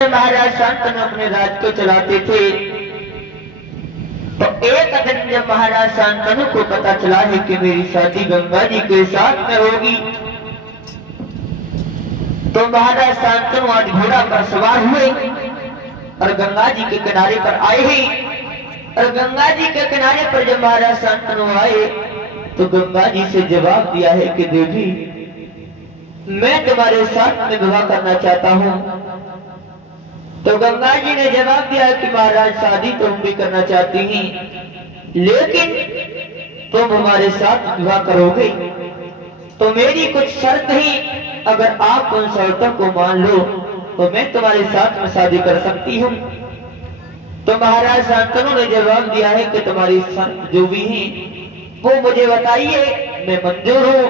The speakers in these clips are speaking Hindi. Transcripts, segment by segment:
महाराज शांतनु अपने राज को चलाते थे। तो एक दिन जब महाराज शांतनु को पता चला है कि मेरी शादी गंगा जी के साथ में होगी, तो महाराज शांतनु आज घोड़ा पर सवार हुए और गंगा जी के किनारे पर आए ही। और गंगा जी के किनारे पर जब महाराज शांतनु आए तो गंगा जी से जवाब दिया है कि देवी, मैं तुम्हारे साथ में विवाह करना चाहता हूँ। तो गंगा जी ने जवाब दिया कि महाराज शादी तो हम भी करना चाहती हैं, लेकिन तुम हमारे साथ विवाह करोगे तो मेरी कुछ शर्त ही, अगर आप उन शर्तों को मान लो तो मैं तुम्हारे साथ में शादी कर सकती हूँ। तो महाराज शांतनु ने जवाब दिया है कि तुम्हारी शर्त जो भी है वो मुझे बताइए, मैं मंजूर हूँ।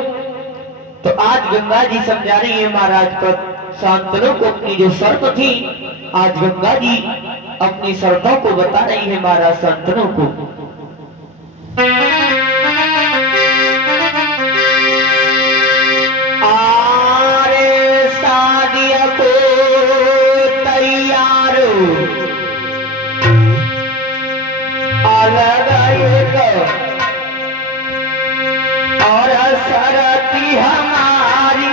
तो आज गंगा जी समझा रही है महाराज पर शांतनु को अपनी जो शर्त थी। आज गंगा जी अपनी शर्तों को बता रही है महाराज शांतनु को। आरे शादिया को तैयार अलग और शरती हमारी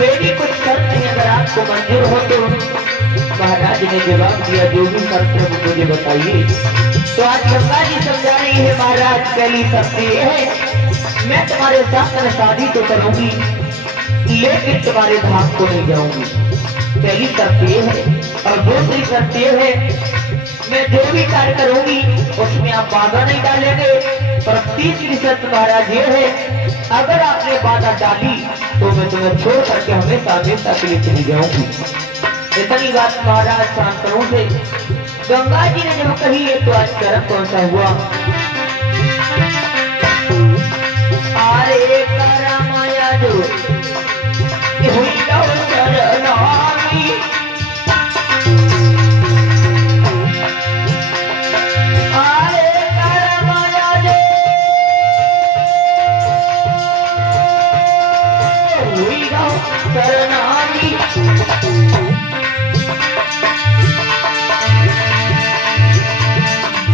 मेरी कुछ शर्त है, अगर आपको मंजूर हो तो। महाराज ने जवाब दिया, जो भी शर्त है वो मुझे बताइए। तो आज गंगा जी समझा रही है महाराज, पहली शर्त ये है, मैं तुम्हारे साथ में शादी तो करूंगी लेकिन तुम्हारे धाम को नहीं जाऊंगी। पहली शर्त ये है। और दूसरी शर्त ये है, मैं जो भी कार्य करूंगी उसमें आप बाधा नहीं डालेंगे। और तीसरी शर्त महाराज ये है, अगर आपने बाधा डाली तो मैं तुम्हें छोड़ करके हमेशा हमेशा के लिए चली जाऊंगी। इतनी बात महाराज शांतनु से गंगा जी ने जब कही है तो आज कर्म कौन सा हुआ। अरे करमाया जो हुई चरनामी, शरणामी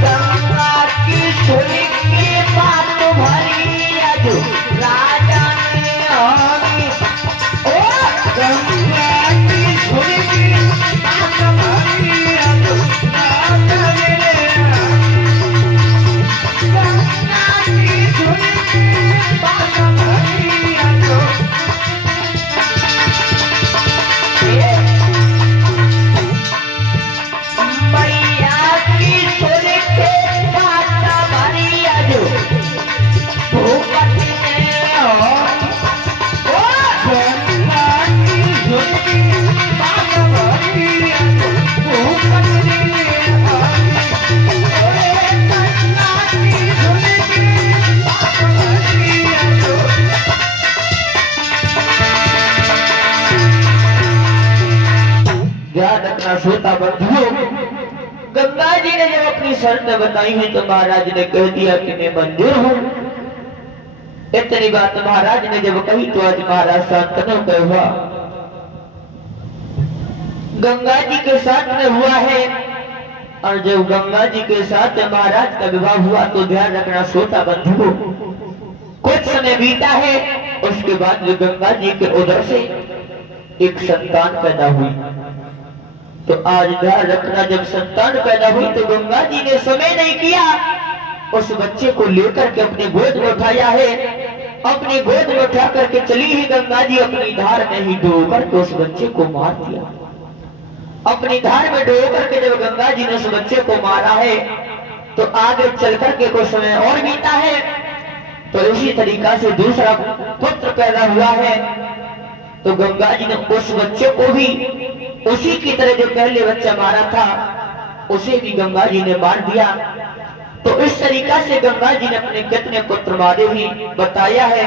गंगा की सुनी की बात भरी आज राजा ने आमी। ओ गंगा की सुनी की बात भरी आज राजा ने आमी। गंगा की सुनी की बात भरी आज ध्यान रखना श्रोता बंधुओं, गंगा जी ने जब अपनी शर्त बताई है तो महाराज ने कह दिया कि मैं मंजूर हूं। इतनी बात महाराज ने जब कही तो आज महाराज शांतनु का हुआ गंगा जी के साथ में हुआ है। और जब गंगा जी के साथ महाराज का विवाह हुआ तो ध्यान रखना श्रोता बंधुओं, कुछ समय बीता है, उसके बाद जो गंगा जी के उदर से एक संतान पैदा हुई। तो आज ध्यान रखना, जब संतान पैदा हुई तो गंगा जी ने समय नहीं किया, उस बच्चे को लेकर के अपने गोद में उठाया है। अपनी गोद में उठा करके चली ही गंगा जी अपनी धार में ही डूब करके उस बच्चे को मार दिया। अपनी धार में डूब करके जब गंगा जी ने उस बच्चे को मारा है तो आगे चल करके कुछ समय और बीता है तो इसी तरीका से दूसरा पुत्र पैदा हुआ है। तो गंगा जी ने उस बच्चे को भी उसी की तरह जो पहले बच्चा मारा था उसे भी गंगा जी ने मार दिया। तो इस तरीका से गंगा जी ने अपने कितने पुत्र मारे भी बताया है।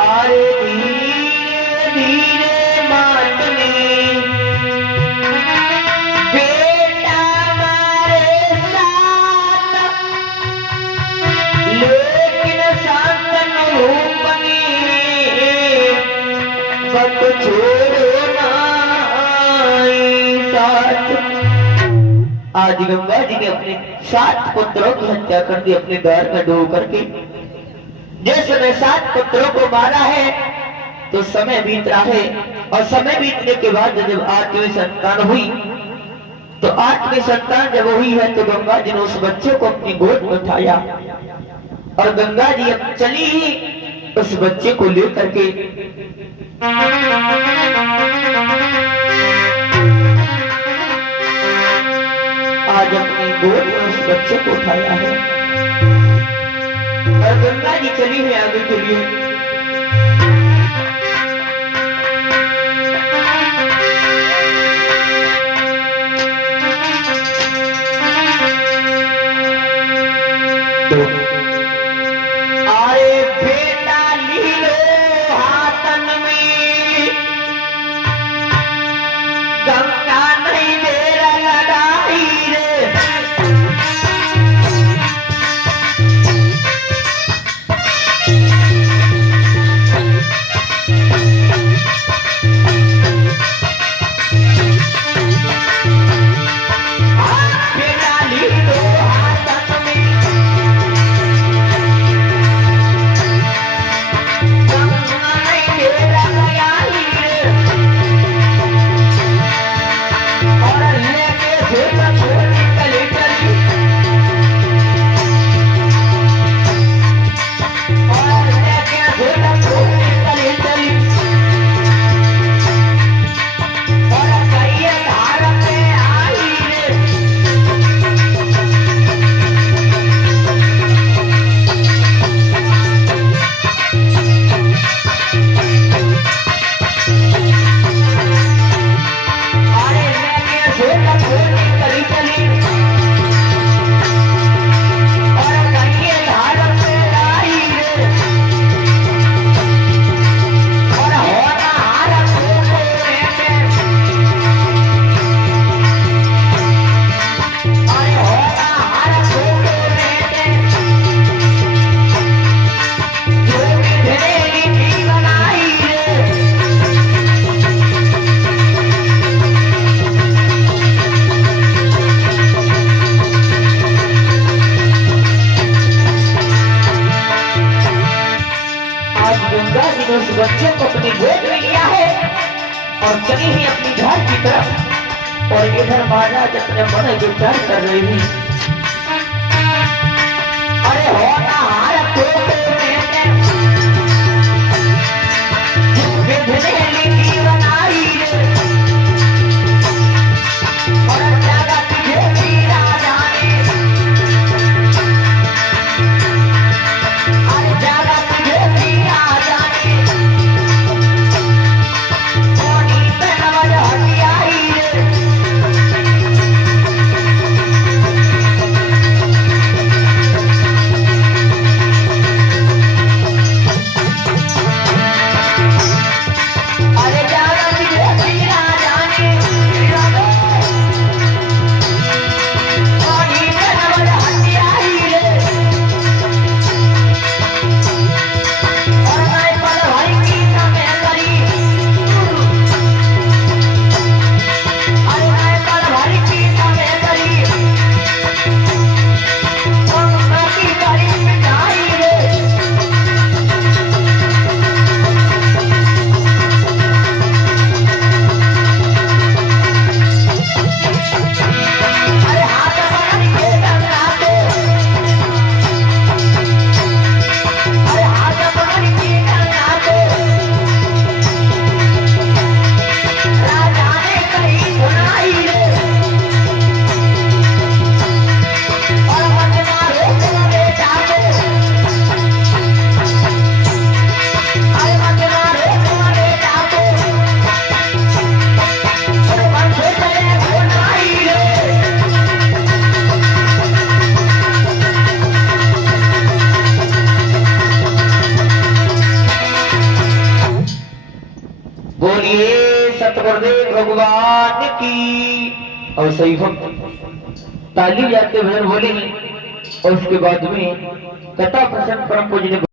आरे धीरे धीरे मात में बेटा मारे साथ, लेकिन शांतनु बनी बक छोड़ो नाई साथ। आज गंगा जी ने अपने 7 पुत्रों की हत्या कर दी अपने घर में डूब करके। जिसने 7 पुत्रों को मारा है तो समय बीत रहा है, और समय बीतने के बाद जब 8वीं संतान हुई तो 8वीं संतान जब हुई है तो गंगा जी ने उस बच्चे को अपनी गोद में उठाया और गंगा जी अब चली ही उस बच्चे को लेकर के आज अपनी गोद में उस बच्चे को उठाया है और गंगा जी चली है आगे के लिए। आए बेटा ली लो हाथन में, गंगा नहीं देर लगाई रे। बेटा ली लो हाथन में, उस बच्चे को अपनी गोद में लिया है और चली ही अपनी घर की तरफ। और इधर महाराज अपने मन विचार कर रही थी, अरे होना हार बनाई और ज्यादा गुरुदेव भगवान की। और सही भक्त ताली जाते भजन बोले और उसके बाद में कथा प्रसंग परम पूजनीय